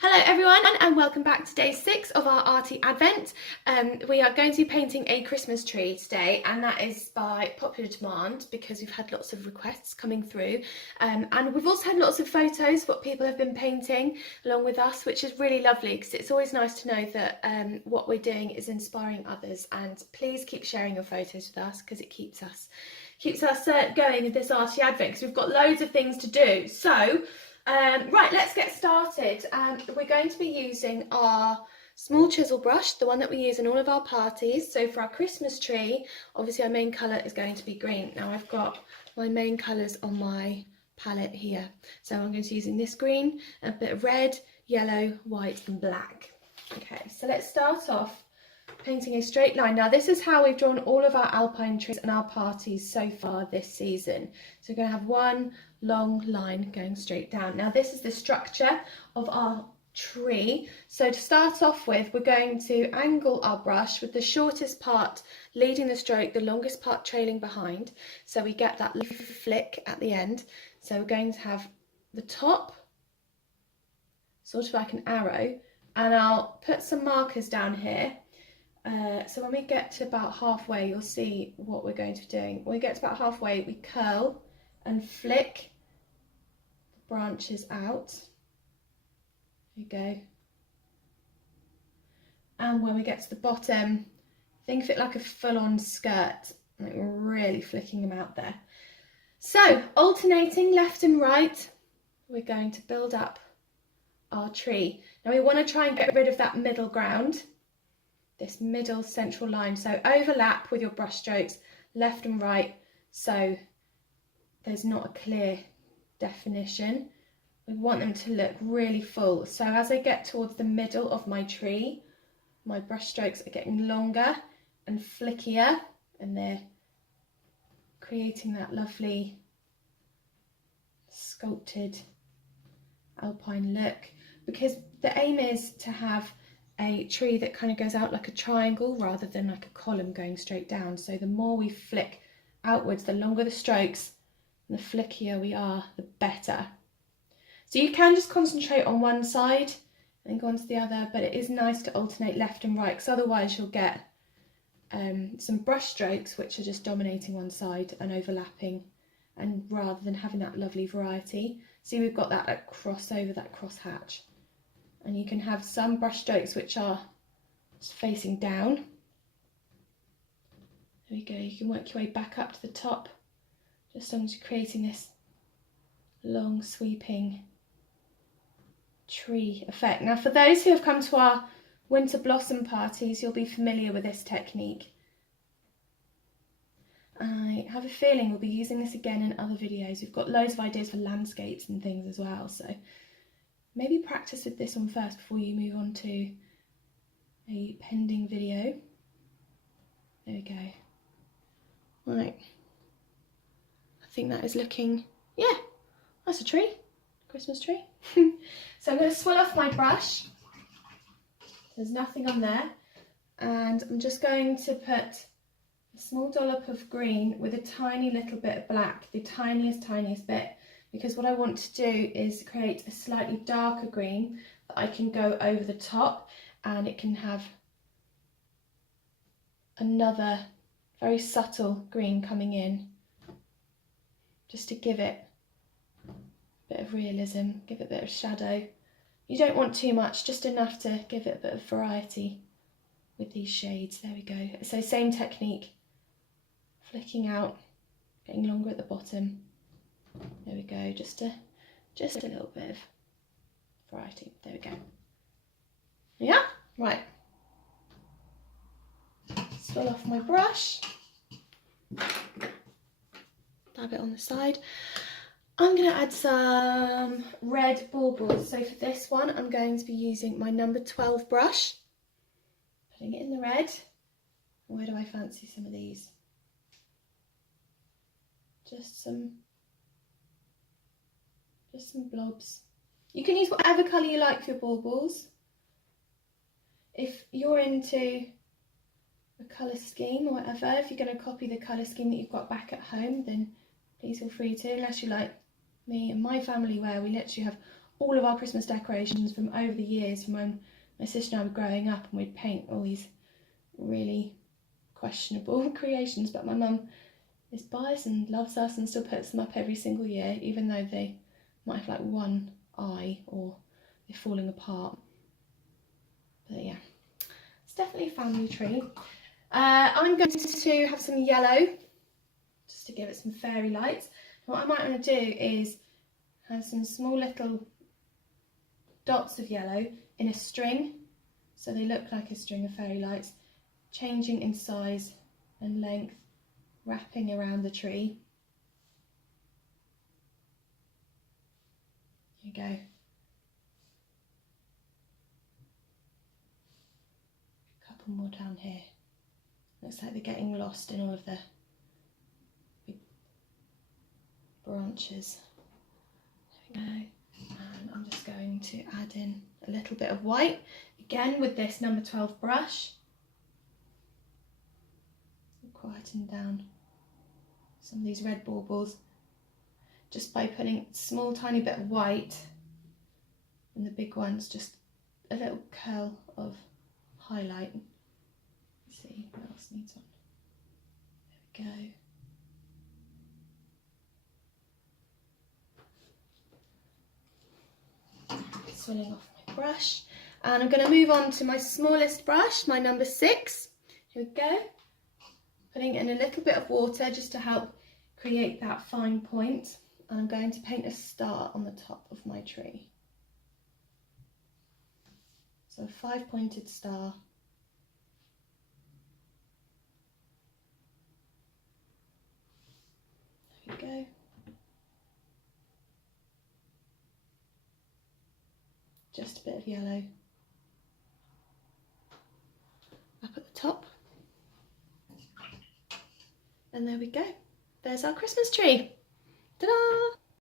Hello everyone and welcome back to day 6 of our Arty Advent. We are going to be painting a Christmas tree today, and that is by popular demand because we've had lots of requests coming through, and we've also had lots of photos of what people have been painting along with us, which is really lovely because it's always nice to know that what we're doing is inspiring others. And please keep sharing your photos with us because it keeps us going with this Arty Advent, because we've got loads of things to do. So right, let's get started. We're going to be using our small chisel brush, the one that we use in all of our parties. So for our Christmas tree, obviously our main colour is going to be green. Now I've got my main colours on my palette here. So I'm going to be using this green, a bit of red, yellow, white and black. Okay, so let's start off painting a straight line. Now this is how we've drawn all of our alpine trees and our parties so far this season. So we're going to have one long line going straight down. Now this is the structure of our tree. So to start off with, we're going to angle our brush with the shortest part leading the stroke, the longest part trailing behind, so we get that little flick at the end. So we're going to have the top sort of like an arrow, and I'll put some markers down here. So when we get to about halfway, you'll see what we're going to be doing. When we get to about halfway, we curl and flick the branches out. There you go. And when we get to the bottom, think of it like a full-on skirt, like we're really flicking them out there. So alternating left and right, we're going to build up our tree. Now we want to try and get rid of that middle ground, this middle central line. So overlap with your brush strokes left and right, so there's not a clear definition. We want them to look really full. So as I get towards the middle of my tree, my brush strokes are getting longer and flickier, and they're creating that lovely sculpted alpine look, because the aim is to have a tree that kind of goes out like a triangle rather than like a column going straight down. So the more we flick outwards, the longer the strokes and the flickier we are, the better. So you can just concentrate on one side and then go on to the other, but it is nice to alternate left and right, because otherwise you'll get some brush strokes which are just dominating one side and overlapping, and rather than having that lovely variety. See, we've got that like crossover, that cross hatch. And you can have some brush strokes which are just facing down. There we go, you can work your way back up to the top, just as you're creating this long sweeping tree effect. Now for those who have come to our winter blossom parties, you'll be familiar with this technique. I have a feeling we'll be using this again in other videos. We've got loads of ideas for landscapes and things as well, so maybe practice with this one first before you move on to a pending video. There we go. Right, I think that is looking, yeah, that's a tree, Christmas tree. So I'm going to swirl off my brush. There's nothing on there, and I'm just going to put a small dollop of green with a tiny little bit of black, the tiniest bit, because what I want to do is create a slightly darker green that I can go over the top, and it can have another very subtle green coming in, just to give it a bit of realism, give it a bit of shadow. You don't want too much, just enough to give it a bit of variety with these shades. There we go. So same technique, flicking out, getting longer at the bottom. There we go, just a little bit of variety. There we go. Yeah, right. Swirl off my brush, dab it on the side. I'm going to add some red baubles. So for this one, I'm going to be using my number 12 brush, putting it in the red. Where do I fancy some of these? Just some blobs. You can use whatever colour you like for your baubles. If you're into a colour scheme or whatever, if you're going to copy the colour scheme that you've got back at home, then please feel free to, unless you like me and my family, where we literally have all of our Christmas decorations from over the years, from when my sister and I were growing up, and we'd paint all these really questionable creations, but my mum is biased and loves us and still puts them up every single year, even though they might have like one eye or they're falling apart. But yeah, it's definitely a family tree. I'm going to have some yellow just to give it some fairy lights. What I might want to do is have some small little dots of yellow in a string, so they look like a string of fairy lights, changing in size and length, wrapping around the tree. Here you go. A couple more down here. Looks like they're getting lost in all of the big branches. There we go. And I'm just going to add in a little bit of white, again with this number 12 brush. Quieten down some of these red baubles just by putting a small tiny bit of white, and the big ones just a little curl of highlight. Let's see what else needs on. There we go. Swilling off my brush, and I'm going to move on to my smallest brush, my number 6. Here we go. Putting in a little bit of water just to help create that fine point, and I'm going to paint a star on the top of my tree. So a 5-pointed star. There we go. Just a bit of yellow up at the top. And there we go. There's our Christmas tree. Ta-da!